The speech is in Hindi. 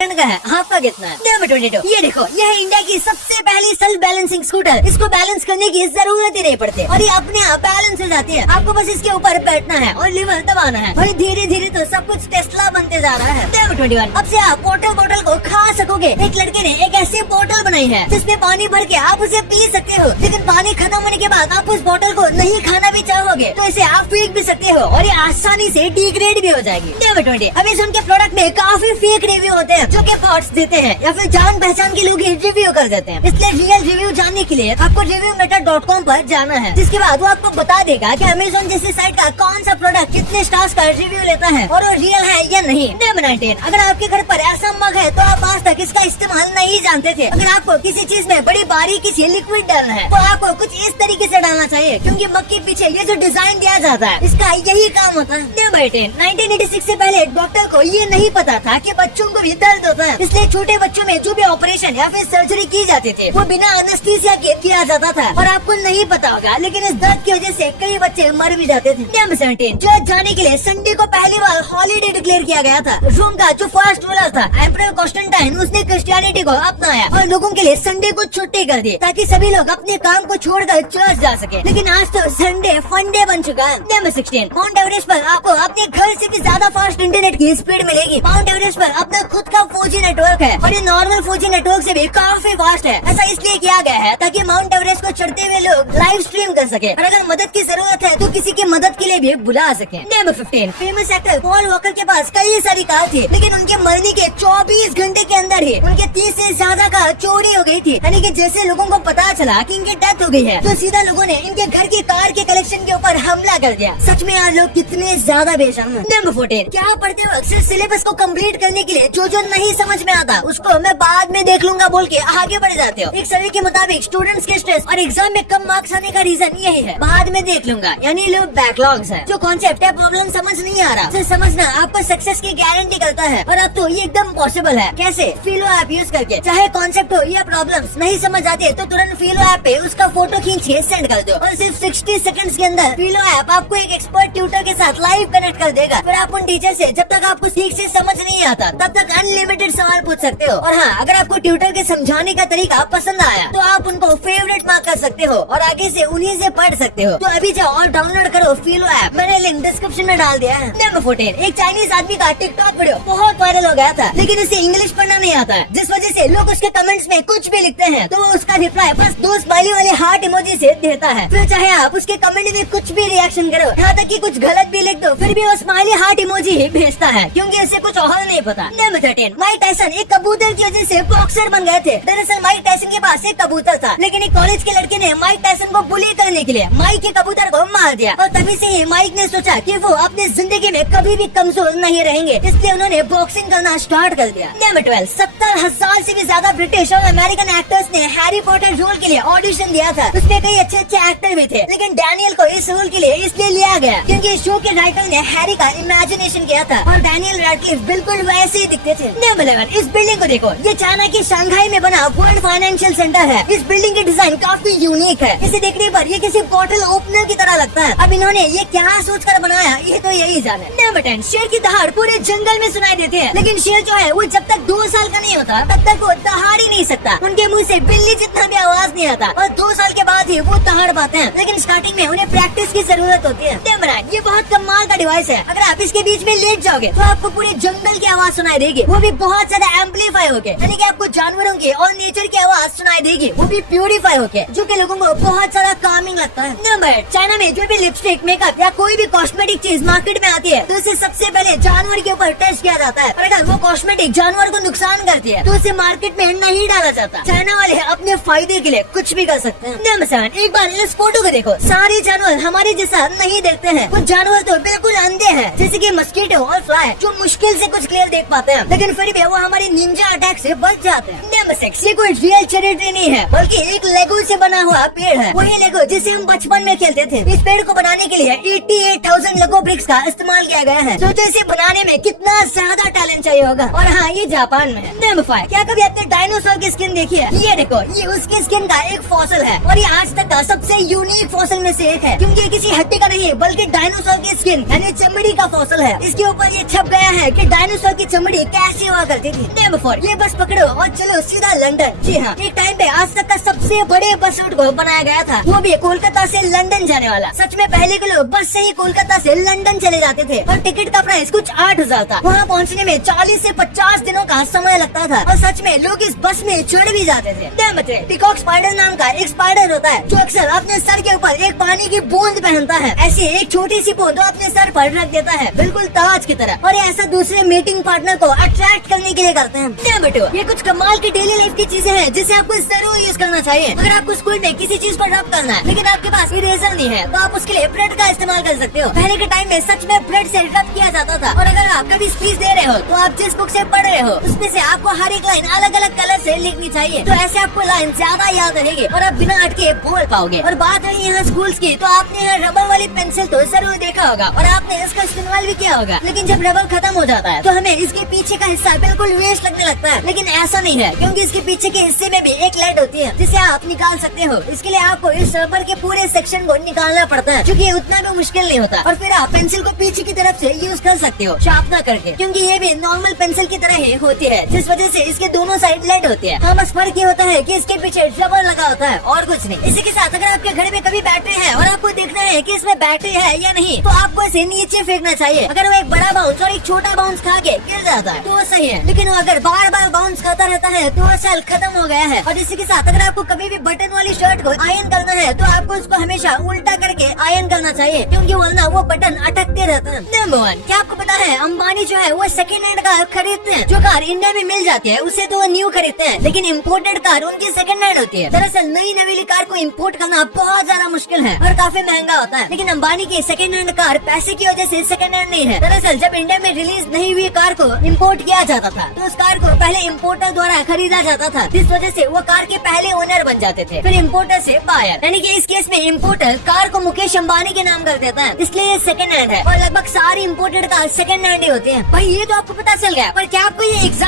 का है, आपका कितना है? नंबर 22, ये देखो, यह है इंडिया की सबसे पहली सेल्फ बैलेंसिंग स्कूटर। इसको बैलेंस करने की जरूरत ही नहीं पड़ती और ये अपने आप बैलेंस हो जाती है। आपको बस इसके ऊपर बैठना है और लीवर दबाना है और धीरे धीरे तो सब कुछ टेस्ला बनते जा रहा है। नंबर 21, अब से आप बोतल को खा सकोगे। एक लड़के ने एक ऐसी बोतल बनाई है जिसमें पानी भर के आप उसे पी सकते हो, लेकिन पानी खत्म होने के बाद आप उस बोतल को नहीं खाना भी चाहोगे तो इसे आप फेंक भी सकते हो और ये आसानी से डिग्रेड भी हो जाएगी। नंबर 20, अमेज़न के प्रोडक्ट में काफी फेक रिव्यू होते हैं जो कि बॉट्स देते हैं या फिर जान पहचान के लोग रिव्यू कर देते हैं। इसलिए रियल रिव्यू जानने के लिए आपको reviewmeter.com पर जाना है, जिसके बाद वो आपको बता देगा कि अमेज़न जैसी साइट का कौन सा प्रोडक्ट कितने स्टार्स का रिव्यू लेता है और वो रियल है या नहीं। नंबर 19, अगर आपके घर पर ऐसा मग है तो आप आज तक इसका इस्तेमाल नहीं जानते थे। अगर आपको किसी चीज में बड़ी बारीकी से लिक्विड डालना है तो आपको कुछ इस तरीके से डालना चाहिए, क्योंकि मग के पीछे ये जो डिजाइन दिया जाता है इसका यही काम होता है। नंबर 18, 1986 से पहले डॉक्टर को ये नहीं पता था कि बच्चों को भी दर्द होता है, इसलिए छोटे बच्चों में जो भी ऑपरेशन या फिर सर्जरी की जाती थी वो बिना एनेस्थीसिया के किया जाता था और आपको नहीं पता होगा, लेकिन इस दर्द की वजह से कई बच्चे मर भी जाते थे। नंबर 17, चर्च जाने के लिए संडे को पहली बार हॉलीडे डिक्लेयर किया गया था। रोम का जो फर्स्ट रूलर था एम्परर कॉन्स्टेंटाइन, उसने क्रिश्चियनिटी को अपनाया और लोगों के लिए संडे को छुट्टी कर दी ताकि सभी लोग अपने काम को छोड़कर चर्च जा सके। लेकिन आज तो संडे फंडे बन चुका है। नंबर 16, माउंट एवरेस्ट पर आपको अपने घर से भी ज्यादा फास्ट इंटरनेट की स्पीड मिलेगी। माउंट एवरेस्ट पर अपना खुद का 4G नेटवर्क है और ये नॉर्मल 4G नेटवर्क से भी काफी फास्ट है। ऐसा इसलिए किया गया है ताकि माउंट एवरेस्ट को चढ़ते हुए लोग लाइव स्ट्रीम कर सके और अगर मदद की जरूरत है तो किसी की मदद के लिए भी बुला सके। Number 15, famous actor Paul walker के पास कई सारी कार थी, लेकिन उनके मरने के 24 घंटे के अंदर ही उनके 30 से ज्यादा कार चोरी हो गई थी। यानी कि जैसे लोगों को पता चला कि इनकी डेथ हो गई है तो सीधा लोगों ने इनके घर की कार के कलेक्शन के ऊपर हमला कर दिया। सच में यार लोग कितने ज्यादा बेशर्म हैं। नंबर 14, क्या पढ़ते हो अक्सर सिलेबस को कंप्लीट करने के लिए जो नहीं समझ में आता उसको मैं बाद में देख लूंगा बोल के आगे बढ़ जाते हो। एक सर्वे के मुताबिक स्टूडेंट्स के स्ट्रेस और एग्जाम में कम मार्क्स आने का रीजन यही है, बाद में देख लूंगा, यानी लोग बैकलॉग्स है। जो कॉन्सेप्ट या प्रॉब्लम समझ नहीं आ रहा उसे समझना आपको सक्सेस की गारंटी करता है और अब तो ये एकदम पॉसिबल है। कैसे? फिलो ऐप यूज करके। चाहे कॉन्सेप्ट हो या प्रॉब्लम्स नहीं समझ आते तो तुरंत फिलो ऐप पे उसका फोटो खींच के सेंड कर दो और सिर्फ 60 सेकंड्स के अंदर फिलो ऐप आपको एक एक्सपर्ट ट्यूटर के साथ लाइव कनेक्ट कर देगा। फिर आप उन टीचर से जब तक आपको ठीक से समझ नहीं आता तब तक अनलिमिटेड सवाल पूछ सकते हो। और हाँ, अगर आपको ट्यूटर के समझाने का तरीका पसंद आया तो आप उनको फेवरेट मार्क कर सकते हो और आगे से उन्हीं से पढ़ सकते हो। तो अभी जाओ और डाउनलोड करो फिलो ऐप, मैंने लिंक डिस्क्रिप्शन में डाल दिया है। नंबर 14, एक चाइनीज आदमी का टिकटॉक वीडियो बहुत वायरल हो गया था, लेकिन इसे इंग्लिश पढ़ना नहीं आता है, जिस वजह से लोग उसके कमेंट्स में कुछ भी लिखते हैं तो वो उसका रिप्लाई बस 2 स्माइली वाले हार्ट इमोजी से देता है। फिर चाहे आप उसके कमेंट में कुछ भी रिएक्शन करो, यहाँ तक कि कुछ गलत भी लिख दो, फिर भी वो स्माइली हार्ट इमोजी ही भेजता है, क्योंकि उसे कुछ और नहीं पता। नंबर 13, माइक टायसन एक कबूतर की वजह से बॉक्सर बन गए थे। दरअसल माइक टायसन के पास एक कबूतर था, लेकिन एक कॉलेज के लड़के ने माइक टायसन को बुली करने के लिए माइक के कबूतर को मार दिया और तभी से ही माइक ने सोचा कि वो अपनी जिंदगी में कभी भी कमजोर नहीं रहेंगे, इसलिए उन्होंने बॉक्सिंग करना स्टार्ट कर दिया। नंबर 12, 70,000 से भी ज्यादा ब्रिटिश और अमेरिकन एक्टर्स ने हैरी पॉटर रोल के लिए ऑडिशन दिया था। उसमें कई अच्छे एक्टर भी थे, लेकिन डैनियल को इस रोल के लिए इसलिए लिया गया क्योंकि इस शो के राइटर ने हैरी का इमेजिनेशन किया था और डैनियल रैडक्लिफ बिल्कुल वैसे ही दिखते थे। नंबर 11, इस बिल्डिंग को देखो, ये चाइना के शंघाई में बना वर्ल्ड फाइनेंशियल सेंटर है। इस बिल्डिंग की डिजाइन काफी यूनिक है, इसे देखने पर ये किसी बॉटल ओपनर की तरह लगता है। अब इन्होंने ये क्या सोचकर बनाया ये तो यही जाने। नंबर 10, शेर की दहाड़ पूरे जंगल में सुनाई देती है, लेकिन शेर जो है वो जब तक 2 साल का नहीं होता तब तक वो दहाड़ ही नहीं सकता। उनके मुंह से बिल्ली जितना भी आवाज नहीं आता और 2 साल के बाद ही वो दहाड़ पाते हैं, लेकिन स्टार्टिंग में उन्हें प्रैक्टिस की जरूरत होती है। नंबर 9, ये बहुत कमाल का डिवाइस है, अगर आप इसके बीच में लेट जाओगे तो आपको पूरे जंगल की आवाज सुनाई देगी, वो भी बहुत ज्यादा एम्पलीफाई होके, यानी कि आपको जानवरों की और नेचर की आवाज सुनाई देगी, वो भी प्यूरिफाई होके, जो कि लोगों को बहुत ज्यादा कामिंग लगता है। नंबर, चाइना में जो भी लिपस्टिक, मेकअप या कोई भी कॉस्मेटिक चीज मार्केट में आती है तो उसे सबसे पहले जानवर के ऊपर टेस्ट किया जाता है और अगर वो कॉस्मेटिक जानवर को नुकसान करती है तो उसे मार्केट में नहीं डाला जाता। चाइना वाले अपने फायदे के लिए कुछ भी कर सकते हैं। नंबर 7, एक बार इस फोटो को देखो, सारे जानवर हमारे जैसा नहीं देखते हैं, कुछ जानवर तो बिल्कुल अंधे हैं, जैसे कि मस्कीटो और फ्लाई जो मुश्किल से कुछ क्लियर देख पाते हैं, लेकिन फिर भी वो हमारी निंजा अटैक से बच जाते हैं। नंबर 6, ये कोई रियल चैरिटी नहीं है बल्कि एक लेगो से बना हुआ पेड़ है। वही लेगो जिसे हम बचपन में खेलते थे। इस पेड़ को बनाने के लिए 88,000 लेगो ब्रिक्स का इस्तेमाल किया गया है। सोचो इसे बनाने में कितना ज्यादा टैलेंट चाहिए होगा। और हाँ, ये जापान में है। नंबर 5, क्या कभी आपने डायनासोर की स्किन देखी है? ये देखो, ये उसकी स्किन का एक फॉसिल है और ये आज तक का सबसे यूनिक फॉसिल में से एक है, क्योंकि ये किसी हड्डी का नहीं बल्कि डायनासोर की स्किन यानी चमड़ी का फॉसिल है। इसके ऊपर ये छप गया है कि डायनासोर की चमड़ी कैसी हुआ करती थी। नंबर 4, ये बस पकड़ो और चलो सीधा लंदन। जी हाँ, एक टाइम पे आज तक का सबसे बड़े बस रूट को बनाया गया था, वो भी कोलकाता से लंदन जाने वाला। सच में पहले के लोग बस से ही कोलकाता से लंदन चले जाते थे और टिकट का प्राइस कुछ 8,000 था। वहाँ पहुँचने में 40 से 50 दिनों का समय लगता था और सच में लोग इस बस में चढ़ भी जाते थे। नंबर 3, पीकॉक स्पाइडर नाम का एक स्पाइडर होता है जो अक्सर अपने सर के ऊपर एक पानी की बूंद पहनता है। ऐसी एक छोटी सी बूंद अपने सर पर रख देता है, बिल्कुल ताज की तरह, और ऐसा दूसरे मीटिंग पार्टनर को अट्रैक्ट करने के लिए करते हैं। नंबर 2, ये कुछ कमाल की डेली लाइफ की चीजें हैं जिसे आपको जरूर यूज करना चाहिए। अगर आपको स्कूल में किसी चीज पर रब करना है लेकिन आपके पास इरेजर नहीं है तो आप उसके लिए ब्रेड का इस्तेमाल कर सकते हो। पहले के टाइम में सच में ब्रेड से रब किया जाता था और अगर आप कभी स्पीच दे रहे हो तो आप जिस बुक से पढ़ रहे हो उसमें से आपको हर एक लाइन अलग अलग कलर से लिखनी चाहिए, तो ऐसे आपको लाइन ज्यादा याद रहेगी और आप बिना अटके बोल पाओगे। और बात रही यहाँ स्कूल्स की, तो आपने यहाँ रबर वाली पेंसिल तो जरूर देखा होगा और आपने इसका इस्तेमाल भी किया होगा, लेकिन जब रबर खत्म हो जाता है तो हमें इसके पीछे का हिस्सा बिल्कुल वेस्ट लगने लगता है। लेकिन ऐसा नहीं है, क्योंकि इसके पीछे के हिस्से में भी एक लाइट होती है जिसे आप निकाल सकते हो। इसके लिए आपको इस रबर के पूरे सेक्शन को निकालना पड़ता है, जो कि उतना भी मुश्किल नहीं होता, और फिर आप पेंसिल को पीछे की तरफ से यूज कर सकते हो शार्पनर करके, क्योंकि ये भी नॉर्मल पेंसिल की तरह ही होती है, जिस वजह से इसके दोनों साइड लाइट होती है। हाँ, बस फर्क ये होता है कि इसके पीछे रबर लगा होता है और कुछ नहीं। इसी के साथ अगर आपके घर में कभी बैटरी है और आपको देखना है कि इसमें बैटरी है या नहीं, तो आपको इसे नीचे फेंकना चाहिए। अगर वो एक बड़ा बाउंस और एक छोटा बाउंस खा के गिर जाता है तो वो सही है, लेकिन वो अगर बार बार बाउंस खाता रहता है तो वो सेल खत्म हो गया है। और इसी के साथ अगर आपको कभी भी बटन वाली शर्ट को आयरन करना है तो आपको उसको हमेशा उल्टा करके आयरन करना चाहिए, क्योंकि वरना वो बटन अटकते रहते हैं। नंबर 1, क्या आपको पता है अंबानी जो है वो सेकेंड हैंड कार खरीदते हैं। जो कार इंडिया में मिल जाती है उसे तो वो न्यू खरीदते हैं, लेकिन इम्पोर्टेड कार उनकी सेकेंड हैंड होती है। दरअसल नई नवेली कार को इम्पोर्ट करना बहुत ज्यादा मुश्किल है और काफी महंगा होता है, लेकिन अंबानी की सेकेंड हैंड कार पैसे की वजह से सेकेंड हैंड नहीं है। दरअसल जब इंडिया में रिलीज नहीं हुई कार को इम्पोर्ट किया जाता था तो उस कार को पहले इम्पोर्टर द्वारा खरीदा जाता था, जिस वजह से वो कार के पहले ओनर बन जाते थे, फिर इम्पोर्टर से बायर। यानी कि इस केस में इम्पोर्टर कार को मुकेश अंबानी के नाम कर देता है, इसलिए ये सेकेंड हैंड है और लगभग सारी इम्पोर्टेड कार सेकेंड हैंड ही होती है। भाई ये तो आपको पता चल गया, पर क्या आपको ये एग्जाम